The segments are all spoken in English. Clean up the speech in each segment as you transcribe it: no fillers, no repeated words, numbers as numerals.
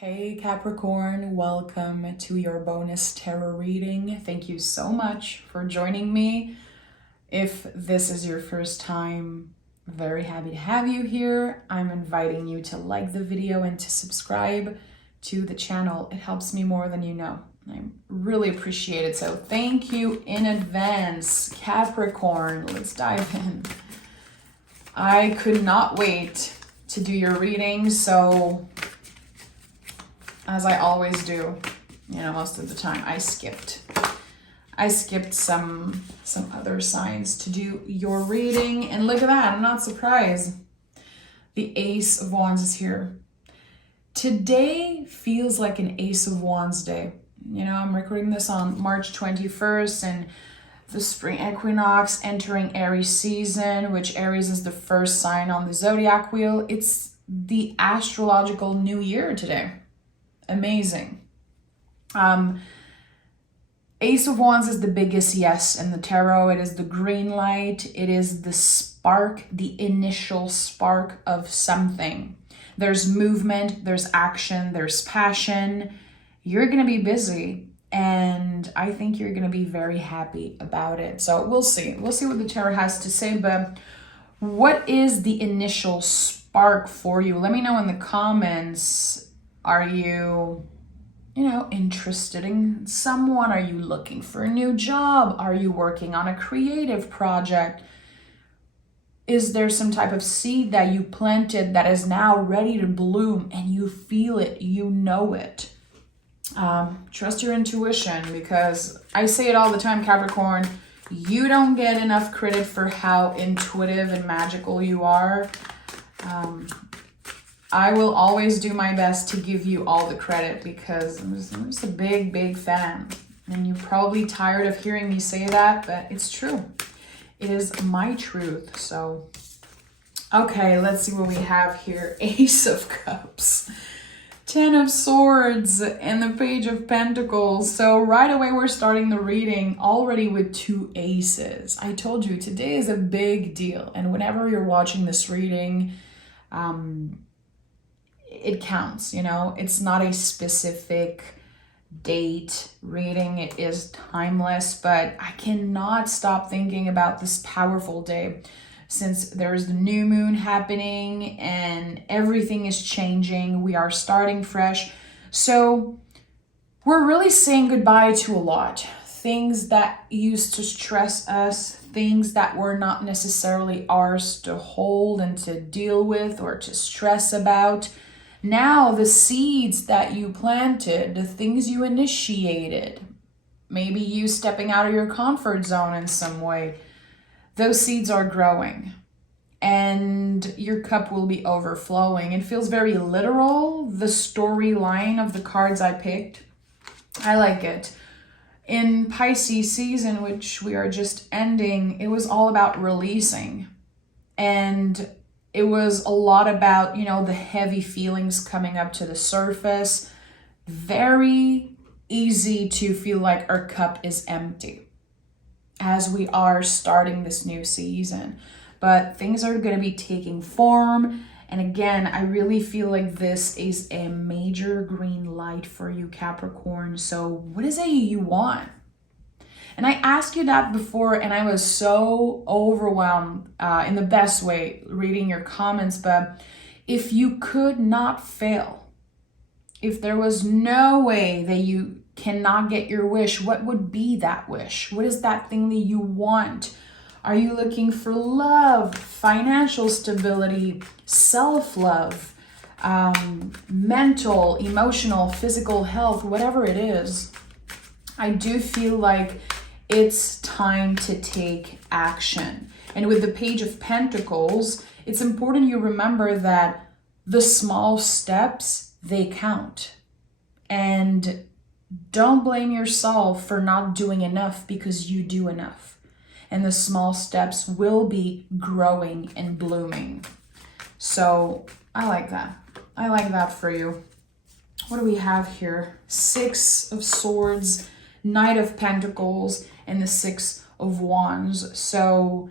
Hey Capricorn, welcome to your bonus tarot reading. Thank you so much for joining me. If this is your first time, very happy to have you here. I'm inviting you to like the video and to subscribe to the channel. It helps me more than you know. I really appreciate it. So thank you in advance, Capricorn. Let's dive in. I could not wait to do your reading, so as I always do, most of the time I skipped some other signs to do your reading. And look at that, I'm not surprised. The Ace of Wands is here. Today feels like an Ace of Wands day. I'm recording this on March 21st and the spring equinox entering Aries season, which Aries is the first sign on the zodiac wheel. It's the astrological new year today. Amazing. Ace of Wands is the biggest yes in the tarot. It is the green light. It is the spark, the initial spark of something. There's movement, there's action, there's passion. You're going to be busy, and I think you're going to be very happy about it. So we'll see. We'll see what the tarot has to say, but what is the initial spark for you? Let me know in the comments. Are you, interested in someone? Are you looking for a new job? Are you working on a creative project? Is there some type of seed that you planted that is now ready to bloom and you feel it, you know it? Trust your intuition, because I say it all the time, Capricorn, you don't get enough credit for how intuitive and magical you are. I will always do my best to give you all the credit, because I'm just a big, big fan. And you're probably tired of hearing me say that, but it's true. It is my truth. So, okay, let's see what we have here. Ace of Cups, Ten of Swords, and the Page of Pentacles. So right away, we're starting the reading already with two aces. I told you, today is a big deal. And whenever you're watching this reading, it counts, it's not a specific date reading. It is timeless, but I cannot stop thinking about this powerful day, since there's the new moon happening and everything is changing. We are starting fresh. So we're really saying goodbye to a lot. Things that used to stress us, things that were not necessarily ours to hold and to deal with or to stress about. Now the seeds that you planted, the things you initiated, maybe you stepping out of your comfort zone in some way, those seeds are growing and your cup will be overflowing. It feels very literal, the storyline of the cards I picked. I like it. In Pisces season, which we are just ending, it was all about releasing. And it was a lot about, the heavy feelings coming up to the surface. Very easy to feel like our cup is empty as we are starting this new season. But things are going to be taking form. And again, I really feel like this is a major green light for you, Capricorn. So what is it you want? And I asked you that before, and I was so overwhelmed in the best way reading your comments. But if you could not fail, if there was no way that you cannot get your wish, what would be that wish? What is that thing that you want? Are you looking for love, financial stability, self-love, mental, emotional, physical health, whatever it is? I do feel like it's time to take action. And with the Page of Pentacles, it's important you remember that the small steps, they count. And don't blame yourself for not doing enough, because you do enough. And the small steps will be growing and blooming. So I like that. I like that for you. What do we have here? Six of Swords, Knight of Pentacles, and the Six of Wands. So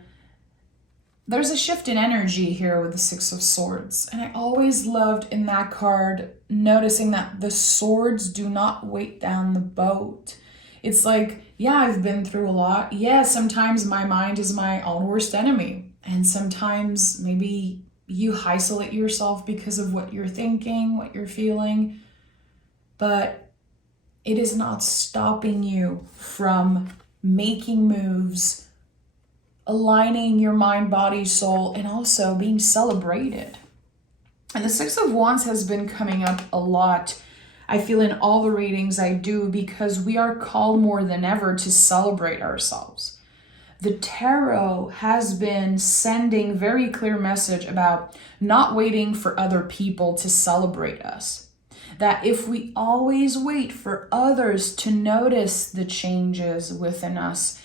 there's a shift in energy here with the Six of Swords. And I always loved in that card noticing that the swords do not weight down the boat. It's like, yeah, I've been through a lot. Yeah, sometimes my mind is my own worst enemy. And sometimes maybe you isolate yourself because of what you're thinking, what you're feeling. But it is not stopping you from making moves, aligning your mind, body, soul, and also being celebrated. And the Six of Wands has been coming up a lot, I feel, in all the readings I do, because we are called more than ever to celebrate ourselves. The tarot has been sending very clear message about not waiting for other people to celebrate us. That if we always wait for others to notice the changes within us,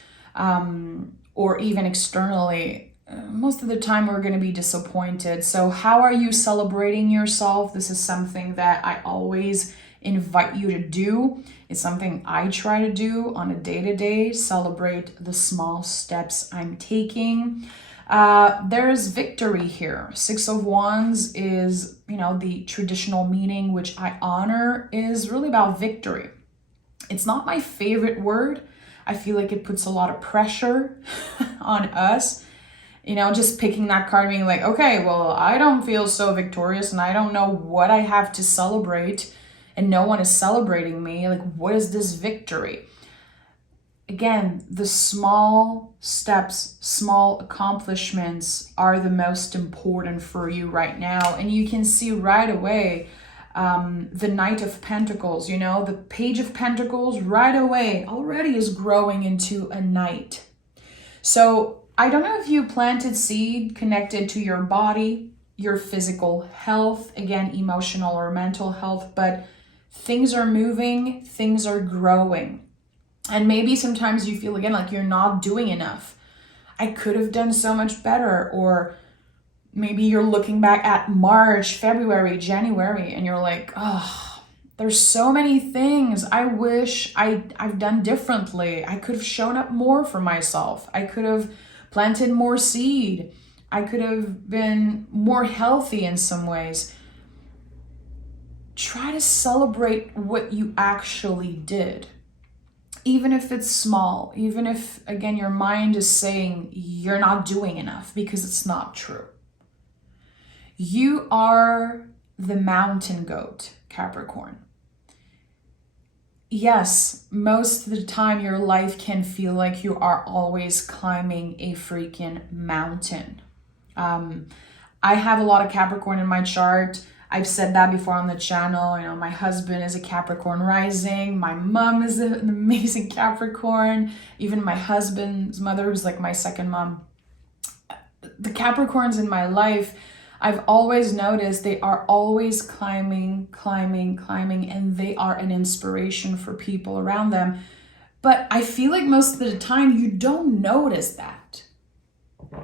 or even externally, most of the time we're going to be disappointed. So how are you celebrating yourself? This is something that I always invite you to do. It's something I try to do on a day-to-day, celebrate the small steps I'm taking. There's victory here. Six of Wands is, the traditional meaning, which I honor, is really about victory. It's not my favorite word. I feel like it puts a lot of pressure on us, just picking that card, being like, okay, well, I don't feel so victorious and I don't know what I have to celebrate and no one is celebrating me. Like, what is this victory? Again, the small steps, small accomplishments are the most important for you right now. And you can see right away the Knight of Pentacles, the Page of Pentacles right away already is growing into a Knight. So I don't know if you planted seed connected to your body, your physical health, again, emotional or mental health, but things are moving, things are growing. And maybe sometimes you feel again like you're not doing enough. I could have done so much better. Or maybe you're looking back at March, February, January, and you're like, oh, there's so many things I wish I've done differently. I could have shown up more for myself. I could have planted more seed. I could have been more healthy in some ways. Try to celebrate what you actually did. Even if it's small, even if, again, your mind is saying you're not doing enough, because it's not true. You are the mountain goat, Capricorn. Yes, most of the time your life can feel like you are always climbing a freaking mountain. I have a lot of Capricorn in my chart. I've said that before on the channel. My husband is a Capricorn rising. My mom is an amazing Capricorn. Even my husband's mother, who's like my second mom. The Capricorns in my life, I've always noticed they are always climbing, and they are an inspiration for people around them. But I feel like most of the time you don't notice that.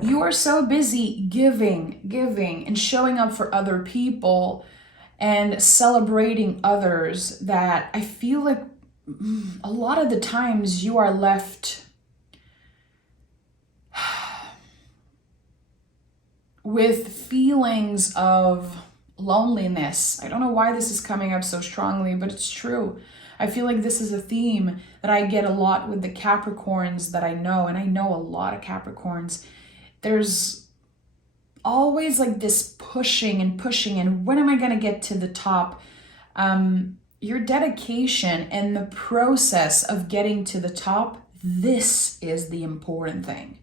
You are so busy giving, and showing up for other people and celebrating others that I feel like a lot of the times you are left with feelings of loneliness. I don't know why this is coming up so strongly, but it's true. I feel like this is a theme that I get a lot with the Capricorns that I know, and I know a lot of Capricorns. There's always like this pushing, and when am I going to get to the top? Your dedication and the process of getting to the top, this is the important thing.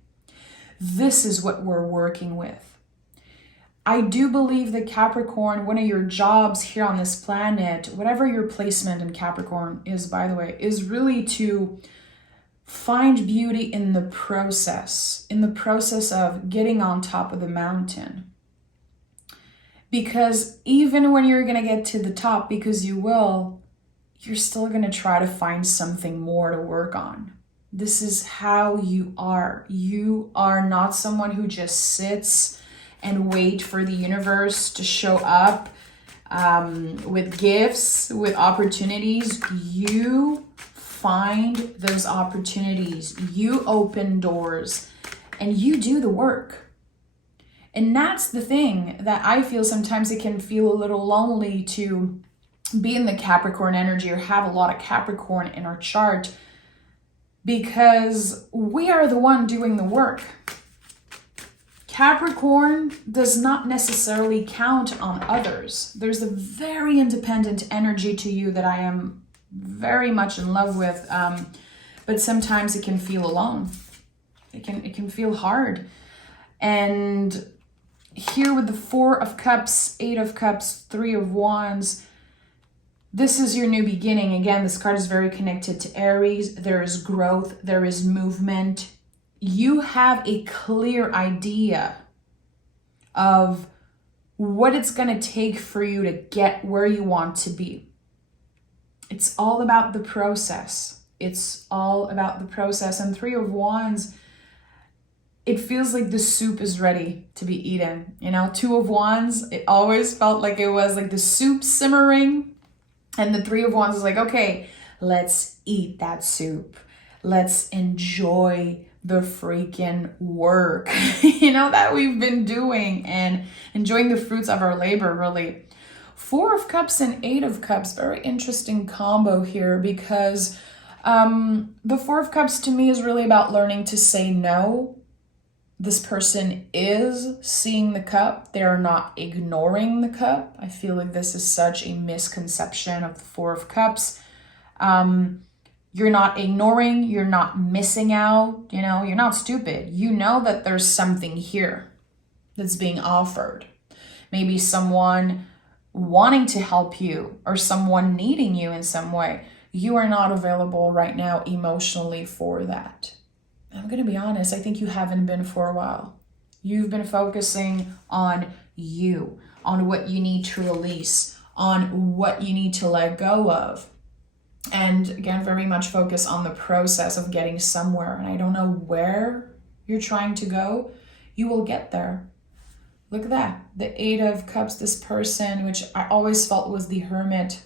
This is what we're working with. I do believe that Capricorn, one of your jobs here on this planet, whatever your placement in Capricorn is, by the way, is really to find beauty in the process of getting on top of the mountain. Because even when you're going to get to the top, because you will, you're still going to try to find something more to work on. This is how you are. You are not someone who just sits and wait for the universe to show up with gifts, with opportunities. You find those opportunities, you open doors, and you do the work. And that's the thing that I feel sometimes it can feel a little lonely to be in the Capricorn energy or have a lot of Capricorn in our chart, because we are the one doing the work. Capricorn does not necessarily count on others. There's a very independent energy to you that I am very much in love with, but sometimes it can feel alone. It can feel hard. And here with the 4 of Cups, 8 of Cups, 3 of Wands, this is your new beginning. Again, this card is very connected to Aries. There is growth, there is movement. You have a clear idea of what it's going to take for you to get where you want to be. It's all about the process. It's all about the process. And 3 of Wands, it feels like the soup is ready to be eaten. 2 of Wands, it always felt like it was like the soup simmering. And the 3 of Wands is like, okay, let's eat that soup. Let's enjoy the freaking work, that we've been doing and enjoying the fruits of our labor, really. 4 of Cups and 8 of Cups, very interesting combo here, because the 4 of Cups to me is really about learning to say no. This person is seeing the cup. They are not ignoring the cup. I feel like this is such a misconception of the 4 of Cups. You're not ignoring, you're not missing out, you're not stupid. You know that there's something here that's being offered. Maybe someone wanting to help you or someone needing you in some way. You are not available right now emotionally for that. I'm going to be honest, I think you haven't been for a while. You've been focusing on you, on what you need to release, on what you need to let go of. And again, very much focus on the process of getting somewhere. And I don't know where you're trying to go. You will get there. Look at that. The 8 of Cups, this person, which I always felt was the Hermit.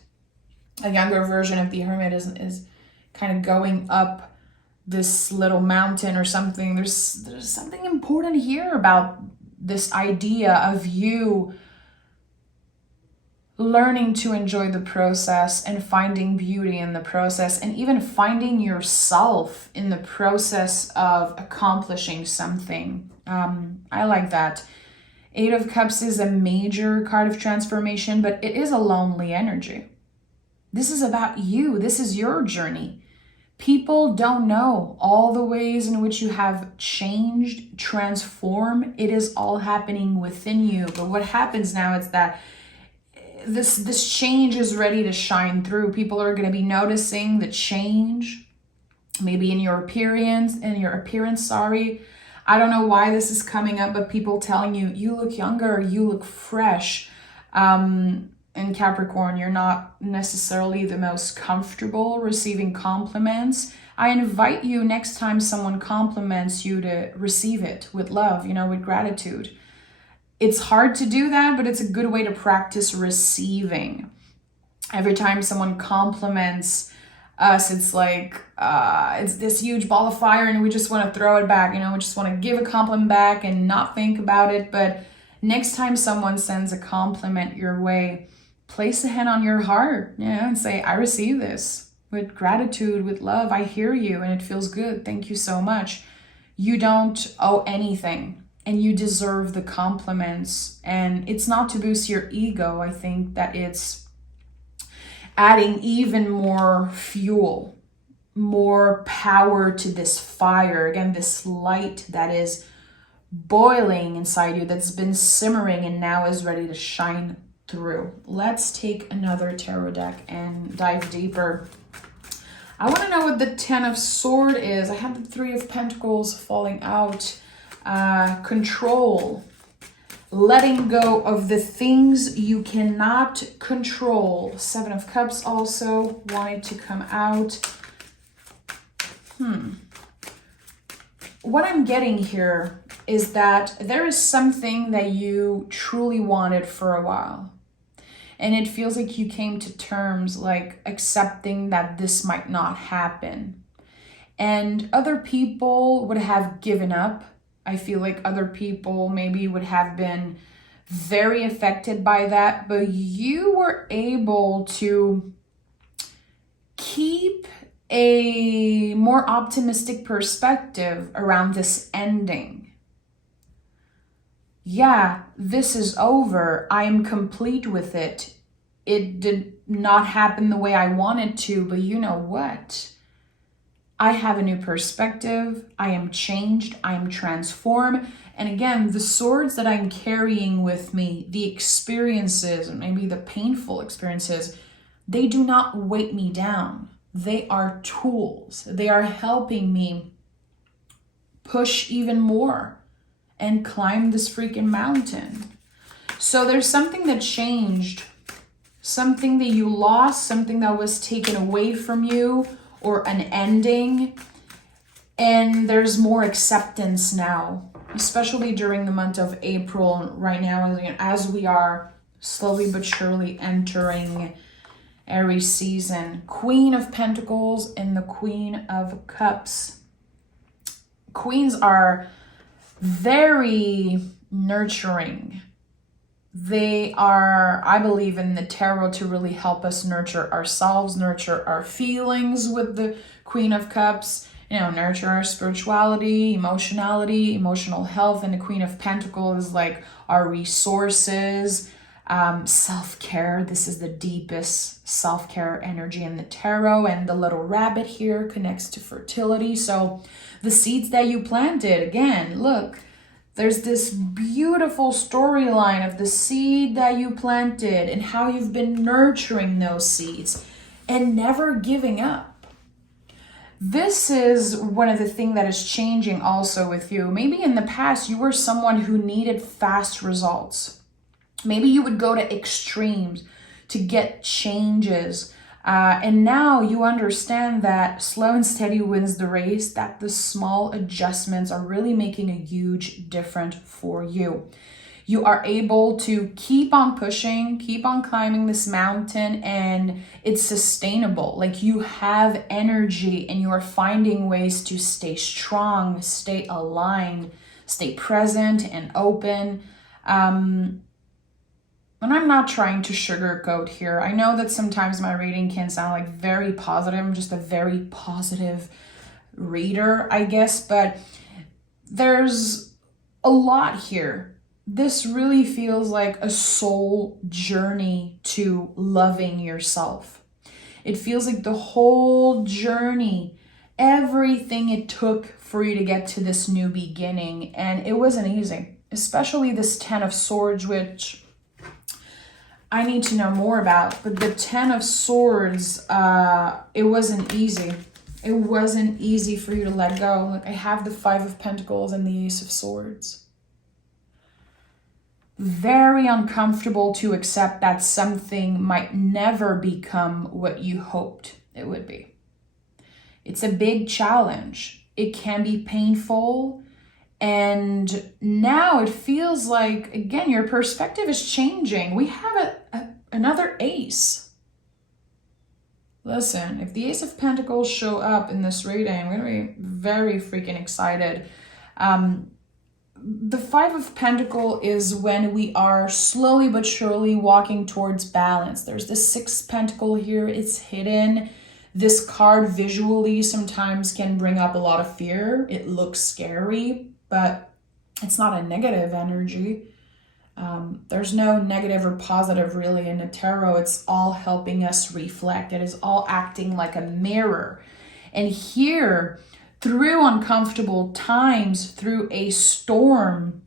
A younger version of the Hermit is kind of going up this little mountain or something. There's something important here about this idea of you learning to enjoy the process and finding beauty in the process, and even finding yourself in the process of accomplishing something. I like that. 8 of Cups is a major card of transformation, but it is a lonely energy. This is about you. This is your journey. People don't know all the ways in which you have changed, transformed. It is all happening within you. But what happens now is that this change is ready to shine through. People are going to be noticing the change, maybe in your appearance, I don't know why this is coming up, but people telling you, you look younger, you look fresh. In Capricorn, you're not necessarily the most comfortable receiving compliments. I invite you next time someone compliments you to receive it with love, with gratitude. It's hard to do that, but it's a good way to practice receiving. Every time someone compliments us, it's like, it's this huge ball of fire and we just want to throw it back. We just want to give a compliment back and not think about it. But next time someone sends a compliment your way, place a hand on your heart, and say, I receive this with gratitude, with love. I hear you and it feels good. Thank you so much. You don't owe anything and you deserve the compliments. And it's not to boost your ego. I think that it's adding even more fuel, more power to this fire. Again, this light that is boiling inside you, that's been simmering and now is ready to shine through. Let's take another tarot deck and dive deeper. I want to know what the 10 of Swords is. I have the 3 of Pentacles falling out. Control. Letting go of the things you cannot control. 7 of Cups also wanted to come out. What I'm getting here is that there is something that you truly wanted for a while. And it feels like you came to terms, like accepting that this might not happen. And other people would have given up. I feel like other people maybe would have been very affected by that, but you were able to keep a more optimistic perspective around this ending. Yeah, this is over. I am complete with it. It did not happen the way I wanted to, but you know what? I have a new perspective. I am changed. I am transformed. And again, the swords that I'm carrying with me, the experiences, and maybe the painful experiences, they do not weight me down. They are tools. They are helping me push even more and climb this freaking mountain. So there's something that changed, something that you lost, something that was taken away from you, or an ending, and there's more acceptance now, especially during the month of April right now, as we are slowly but surely entering Aries season. Queen of Pentacles and the Queen of Cups. Queens are very nurturing. They are, I believe, in the tarot to really help us nurture ourselves, nurture our feelings with the Queen of Cups, nurture our spirituality, emotionality, emotional health. And the Queen of Pentacles is like our resources, self-care. This is the deepest self-care energy in the tarot. And the little rabbit here connects to fertility. So the seeds that you planted, again, look, there's this beautiful storyline of the seed that you planted and how you've been nurturing those seeds and never giving up. This is one of the things that is changing also with you. Maybe in the past, you were someone who needed fast results. Maybe you would go to extremes to get changes. And now you understand that slow and steady wins the race, that the small adjustments are really making a huge difference for you. You are able to keep on pushing, keep on climbing this mountain, and it's sustainable. Like you have energy and you are finding ways to stay strong, stay aligned, stay present and open. And I'm not trying to sugarcoat here. I know that sometimes my reading can sound like very positive. I'm just a very positive reader, I guess, but there's a lot here. This really feels like a soul journey to loving yourself. It feels like the whole journey, everything it took for you to get to this new beginning, and it wasn't easy, especially this 10 of Swords, which I need to know more about, but the 10 of Swords, it wasn't easy. It wasn't easy for you to let go. Like I have the 5 of Pentacles and the Ace of Swords. Very uncomfortable to accept that something might never become what you hoped it would be. It's a big challenge. It can be painful. And now it feels like, again, your perspective is changing. We have another ace. Listen, if the Ace of Pentacles show up in this reading, I'm going to be very freaking excited. The 5 of Pentacles is when we are slowly but surely walking towards balance. There's the 6 Pentacle here. It's hidden. This card visually sometimes can bring up a lot of fear. It looks scary, but it's not a negative energy. There's no negative or positive really in the tarot. It's all helping us reflect. It is all acting like a mirror. And here, through uncomfortable times, through a storm,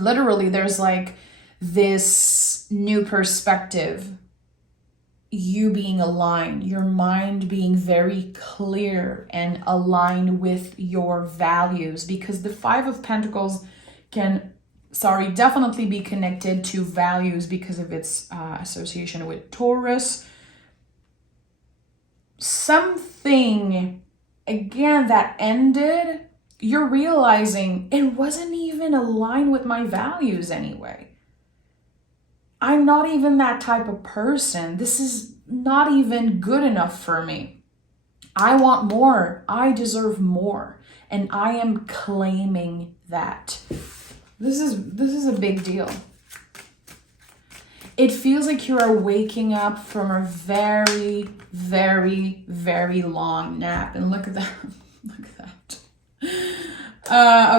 literally there's like this new perspective. You being aligned, your mind being very clear and aligned with your values, because the 5 of Pentacles can, definitely be connected to values because of its association with Taurus. Something, again, that ended, you're realizing it wasn't even aligned with my values anyway. I'm not even that type of person. This is not even good enough for me. I want more. I deserve more. And I am claiming that. This is a big deal. It feels like you are waking up from a very, very, very long nap. And look at that. Look at that.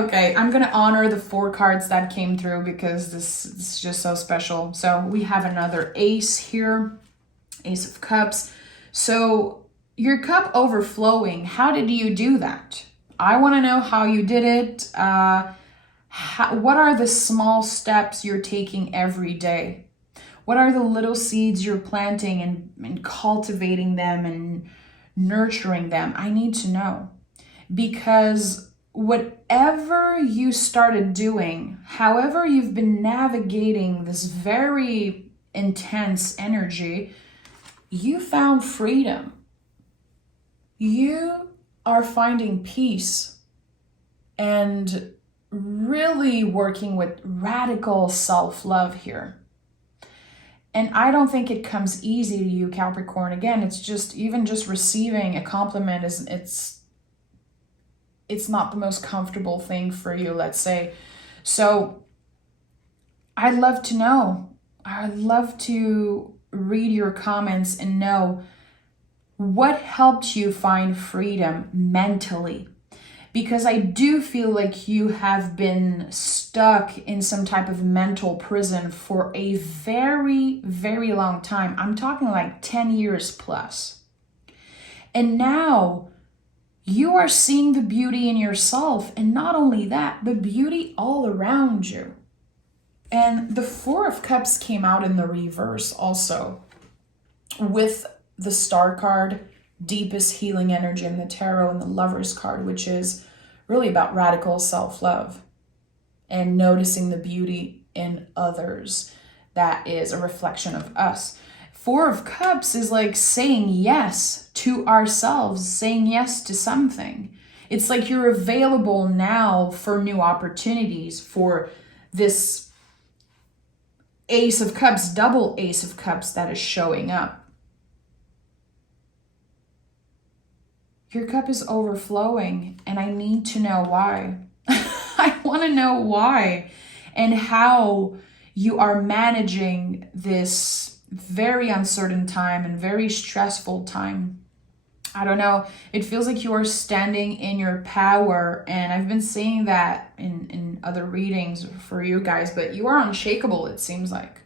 Okay, I'm going to honor the 4 cards that came through because this is just so special. So we have another ace here. Ace of Cups. So your cup overflowing, how did you do that? I want to know how you did it. What are the small steps you're taking every day? What are the little seeds you're planting and cultivating them and nurturing them? I need to know. Because whatever you started doing, however you've been navigating this very intense energy, you found freedom. You are finding peace and really working with radical self-love here. And I don't think it comes easy to you, Capricorn. Again, it's just, even just receiving a compliment it's not the most comfortable thing for you, let's say. So I'd love to know. I'd love to read your comments and know what helped you find freedom mentally. Because I do feel like you have been stuck in some type of mental prison for a very, very long time. I'm talking like 10 years plus. And now you are seeing the beauty in yourself. And not only that, the beauty all around you. And the 4 of Cups came out in the reverse also, with the Star card, deepest healing energy in the tarot, and the Lover's card, which is really about radical self-love and noticing the beauty in others. That is a reflection of us. 4 of Cups is like saying yes to ourselves, saying yes to something. It's like you're available now for new opportunities, for this Ace of Cups, double Ace of Cups that is showing up. Your cup is overflowing, and I need to know why. I want to know why and how you are managing this very uncertain time and very stressful time. I don't know. It feels like you are standing in your power, and I've been saying that in other readings for you guys, but you are unshakable, it seems like.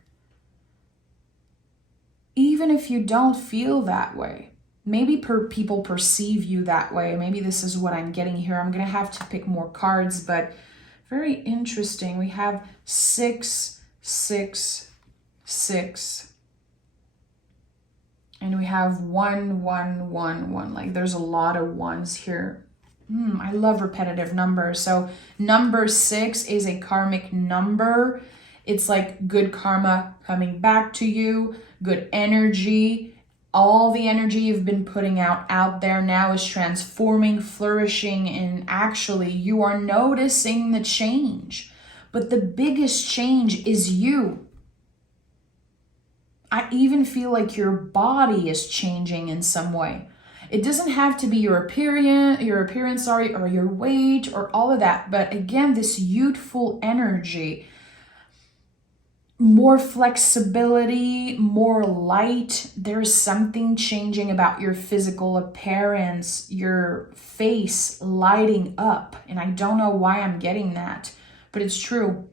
Even if you don't feel that way. Maybe people perceive you that way. Maybe this is what I'm getting here. I'm going to have to pick more cards, but very interesting. We have 6, 6, 6. And we have 1, 1, 1, 1. Like there's a lot of ones here. I love repetitive numbers. So number 6 is a karmic number. It's like good karma coming back to you, good energy. All the energy you've been putting out there now is transforming, flourishing, and actually you are noticing the change. But the biggest change is you. I even feel like your body is changing in some way. It doesn't have to be your appearance, or your weight or all of that. But again, this youthful energy, more flexibility, more light. There's something changing about your physical appearance, your face lighting up. And I don't know why I'm getting that, but it's true.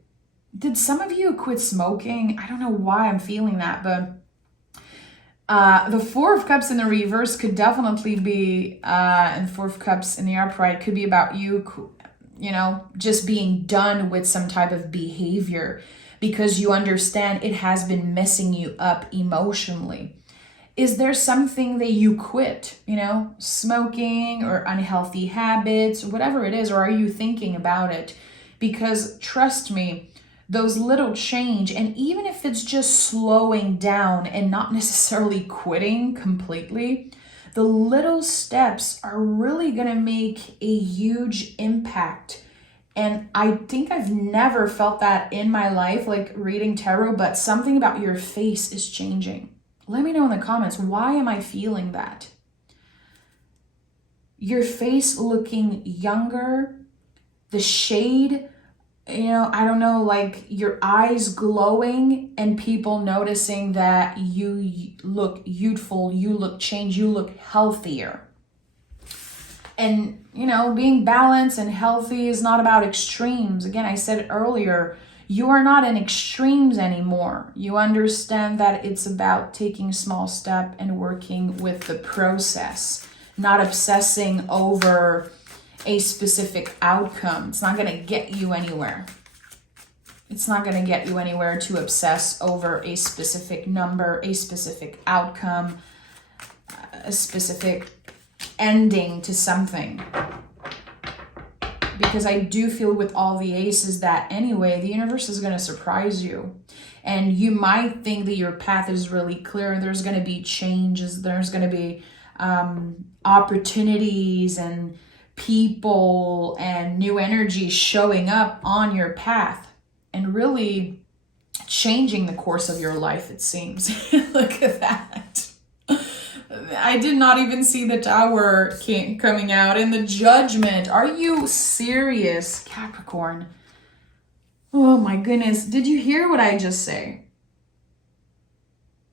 Did some of you quit smoking? I don't know why I'm feeling that, but the 4 of Cups in the reverse could definitely be, and 4 of Cups in the upright could be about you, just being done with some type of behavior, because you understand it has been messing you up emotionally. Is there something that you quit, smoking or unhealthy habits, whatever it is, or are you thinking about it? Because trust me, those little change, and even if it's just slowing down and not necessarily quitting completely, the little steps are really going to make a huge impact. And I think I've never felt that in my life, like reading tarot, but something about your face is changing. Let me know in the comments, why am I feeling that? your face looking younger, the shade, I don't know, like your eyes glowing and people noticing that you look youthful, you look changed, you look healthier. And, being balanced and healthy is not about extremes. Again, I said it earlier, you are not in extremes anymore. You understand that it's about taking a small step and working with the process, not obsessing over a specific outcome. It's not going to get you anywhere. It's not going to get you anywhere to obsess over a specific number, a specific outcome, a specific ending to something. Because I do feel with all the aces that anyway, the universe is going to surprise you. And you might think that your path is really clear. There's going to be changes. There's going to be opportunities and people and new energy showing up on your path and really changing the course of your life, it seems. Look at that. I did not even see the Tower coming out and the Judgment. Are you serious, Capricorn? Oh my goodness. Did you hear what I just say?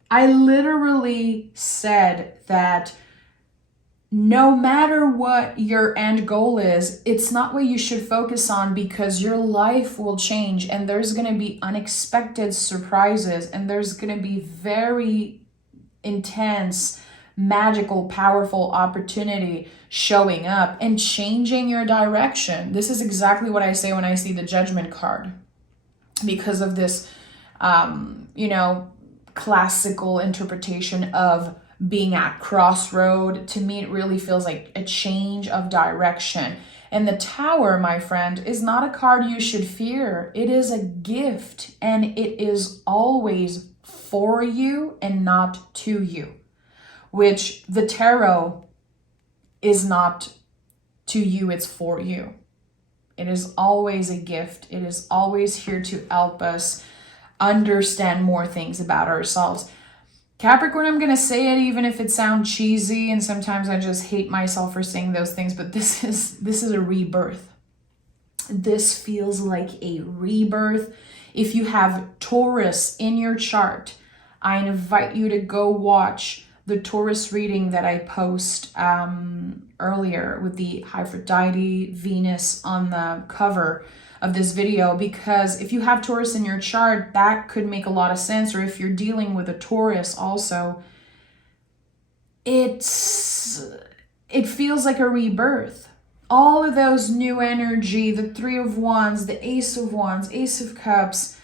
I literally said that no matter what your end goal is, it's not what you should focus on, because your life will change and there's going to be unexpected surprises and there's going to be very intense, magical, powerful opportunity showing up and changing your direction. This is exactly what I say when I see the Judgment card, because of this, classical interpretation of being at crossroad. To me, it really feels like a change of direction. And the Tower, my friend, is not a card you should fear. It is a gift, and it is always for you and not to you. Which the tarot is not to you, it's for you. It is always a gift. It is always here to help us understand more things about ourselves. Capricorn, I'm going to say it even if it sounds cheesy, and sometimes I just hate myself for saying those things, but this is a rebirth. This feels like a rebirth. If you have Taurus in your chart, I invite you to go watch the Taurus reading that I post earlier with the Aphrodite Venus on the cover of this video, because if you have Taurus in your chart, that could make a lot of sense. Or if you're dealing with a Taurus also, it feels like a rebirth. All of those new energy, the Three of Wands, the Ace of Wands, Ace of Cups,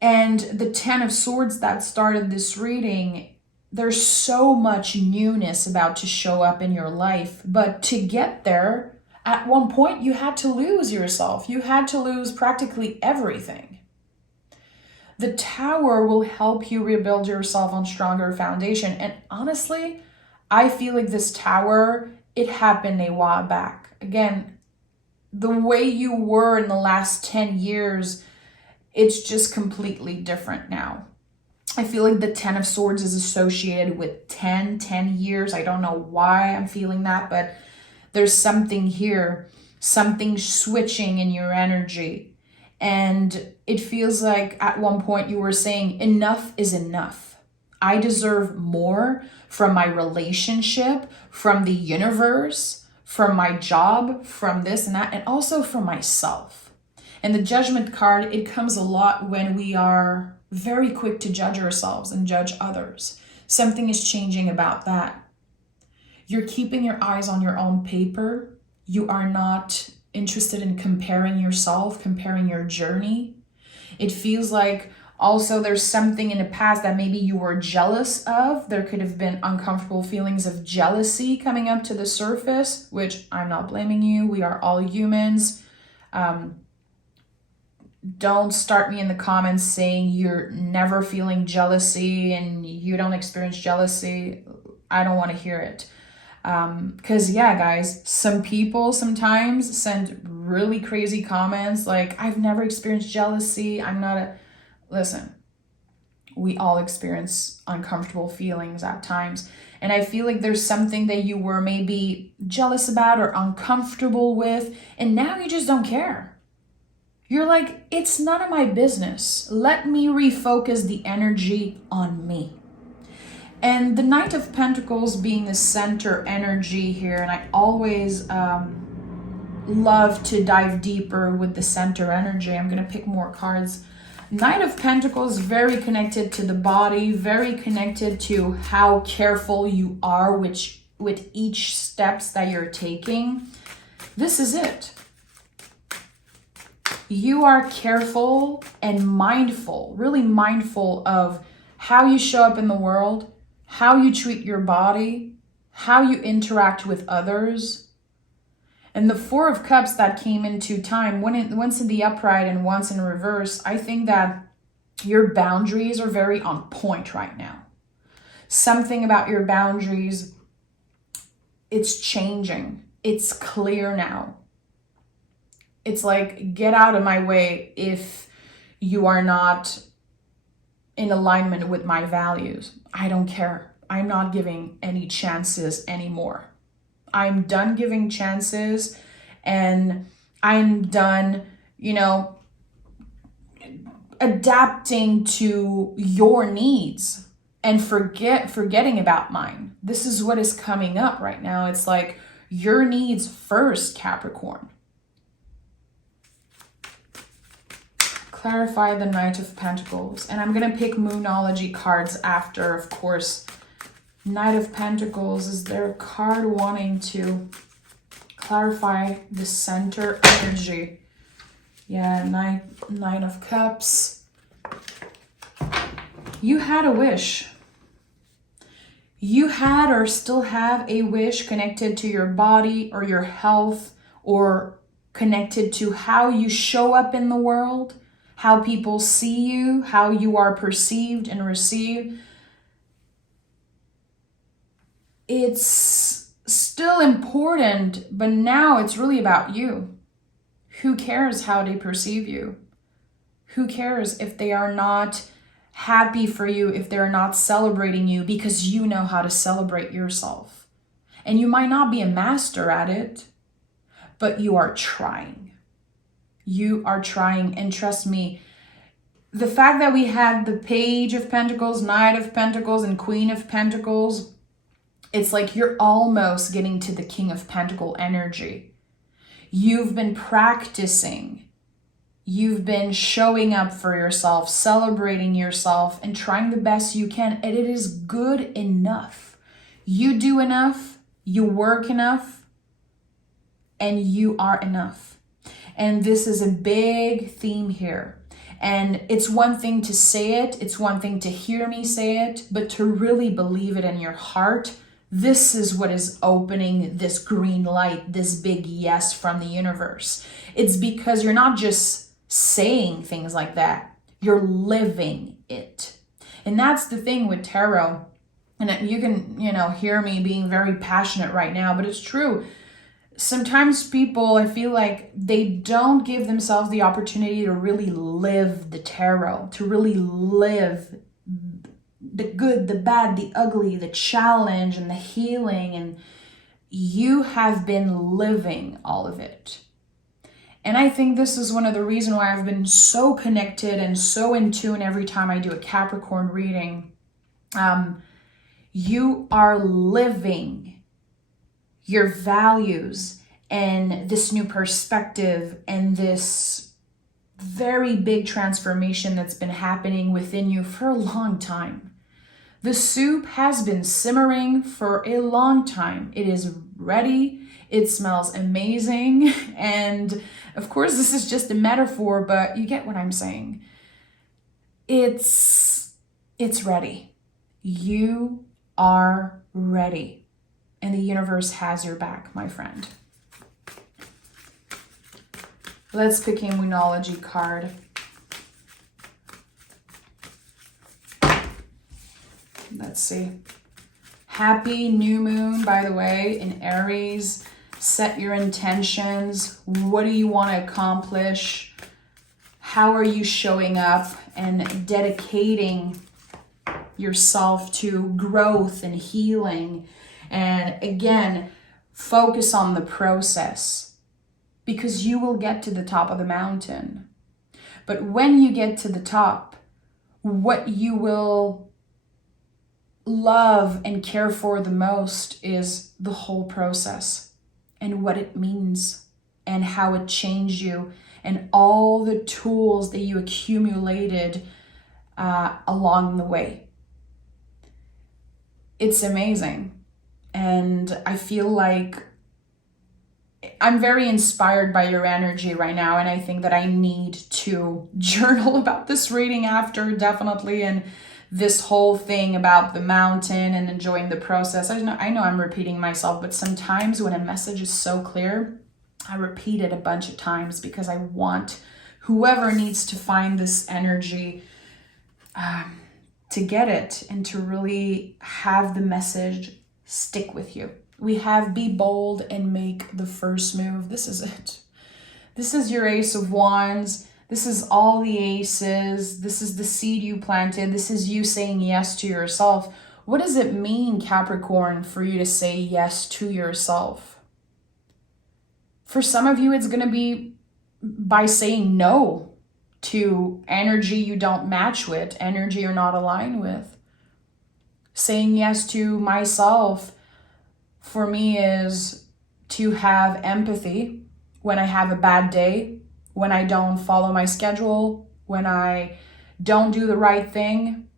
and the Ten of Swords that started this reading, there's so much newness about to show up in your life. But to get there, at one point, you had to lose yourself. You had to lose practically everything. The Tower will help you rebuild yourself on stronger foundation. And honestly, I feel like this Tower, it happened a while back. Again, the way you were in the last 10 years, it's just completely different now. I feel like the Ten of Swords is associated with 10 years. I don't know why I'm feeling that, but there's something here, something switching in your energy. And it feels like at one point you were saying, enough is enough. I deserve more from my relationship, from the universe, from my job, from this and that, and also from myself. And the Judgment card, it comes a lot when we are very quick to judge ourselves and judge others. Something is changing about that. You're keeping your eyes on your own paper. You are not interested in comparing yourself, comparing your journey. It feels like also there's something in the past that maybe you were jealous of. There could have been uncomfortable feelings of jealousy coming up to the surface, which I'm not blaming you. We are all humans. Don't start me in the comments saying you're never feeling jealousy and you don't experience jealousy. I don't want to hear it. Because yeah, guys, some people sometimes send really crazy comments like, I've never experienced jealousy. Listen, We all experience uncomfortable feelings at times. And I feel like there's something that you were maybe jealous about or uncomfortable with, and now you just don't care. You're like, it's none of my business. Let me refocus the energy on me. And the Knight of Pentacles being the center energy here, and I always love to dive deeper with the center energy. I'm going to pick more cards. Knight of Pentacles, very connected to the body, very connected to how careful you are with each steps that you're taking. This is it. You are careful and mindful, really mindful of how you show up in the world, how you treat your body, how you interact with others. And the Four of Cups that came into time, once in the upright and once in reverse, I think that your boundaries are very on point right now. Something about your boundaries, it's changing. It's clear now. It's like, get out of my way if you are not in alignment with my values. I don't care. I'm not giving any chances anymore. I'm done giving chances, and I'm done, adapting to your needs and forgetting about mine. This is what is coming up right now. It's like your needs first, Capricorn. Clarify the Knight of Pentacles. And I'm going to pick Moonology cards after, of course. Knight of Pentacles, is there a card wanting to clarify the center energy? Yeah, Nine of Cups. You had a wish. You had or still have a wish connected to your body or your health, or connected to how you show up in the world, how people see you, how you are perceived and received. It's still important, but now it's really about you. Who cares how they perceive you? Who cares if they are not happy for you, if they're not celebrating you, because you know how to celebrate yourself. And you might not be a master at it, but you are trying. You are trying, and trust me, the fact that we had the Page of Pentacles, Knight of Pentacles, and Queen of Pentacles, it's like you're almost getting to the King of Pentacle energy. You've been practicing. You've been showing up for yourself, celebrating yourself, and trying the best you can. And it is good enough. You do enough, you work enough, and you are enough. And this is a big theme here. And it's one thing to say it, it's one thing to hear me say it, but to really believe it in your heart, this is what is opening this green light, this big yes from the universe. It's because you're not just saying things like that, you're living it. And that's the thing with tarot. And you can, hear me being very passionate right now, but it's true. Sometimes people, I feel like they don't give themselves the opportunity to really live the tarot, to really live the good, the bad, the ugly, the challenge, and the healing. And you have been living all of it. And I think this is one of the reasons why I've been so connected and so in tune every time I do a Capricorn reading. You are living your values and this new perspective and this very big transformation that's been happening within you for a long time. The soup has been simmering for a long time. It is ready. It smells amazing. And of course, this is just a metaphor, but you get what I'm saying. It's ready. You are ready. And the universe has your back, my friend. Let's pick a Moonology card. Let's see. Happy new moon, by the way, in Aries. Set your intentions. What do you want to accomplish? How are you showing up and dedicating yourself to growth and healing. And again, focus on the process, because you will get to the top of the mountain. But when you get to the top, what you will love and care for the most is the whole process and what it means and how it changed you and all the tools that you accumulated along the way. It's amazing. And I feel like I'm very inspired by your energy right now, and I think that I need to journal about this reading after, definitely, and this whole thing about the mountain and enjoying the process. I know I'm repeating myself, but sometimes when a message is so clear, I repeat it a bunch of times because I want whoever needs to find this energy to get it and to really have the message stick with you. We have be bold and make the first move. This is it. This is your Ace of Wands. This is all the aces. This is the seed you planted. This is you saying yes to yourself. What does it mean, Capricorn, for you to say yes to yourself? For some of you, it's going to be by saying no to energy you don't match with, energy you're not aligned with. Saying yes to myself, for me, is to have empathy when I have a bad day, when I don't follow my schedule, when I don't do the right thing.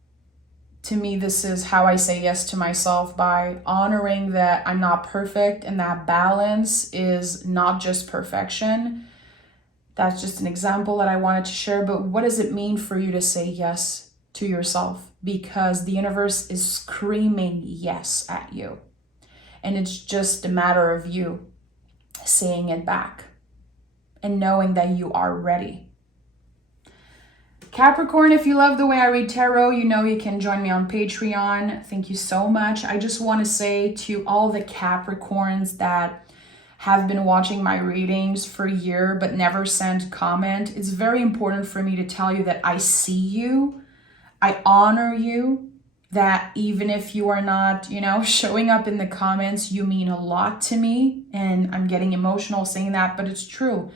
To me, this is how I say yes to myself, by honoring that I'm not perfect and that balance is not just perfection. That's just an example that I wanted to share. But what does it mean for you to say yes to yourself? Because the universe is screaming yes at you. And it's just a matter of you saying it back and knowing that you are ready. Capricorn, if you love the way I read tarot, you know you can join me on Patreon. Thank you so much. I just want to say to all the Capricorns that have been watching my readings for a year but never sent comment, it's very important for me to tell you that I see you, I honor you, that even if you are not, showing up in the comments, you mean a lot to me. And I'm getting emotional saying that, but it's true.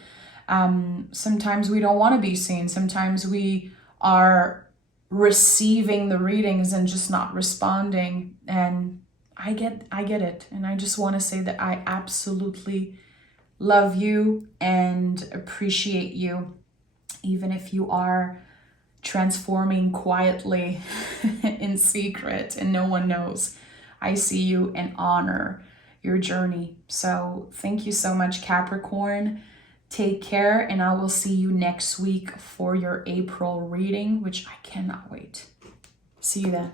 Sometimes we don't want to be seen. Sometimes we are receiving the readings and just not responding. And I get it. And I just want to say that I absolutely love you and appreciate you, even if you are transforming quietly in secret and no one knows. I see you and honor your journey. So thank you so much, Capricorn. Take care, and I will see you next week for your April reading, which I cannot wait. See you then.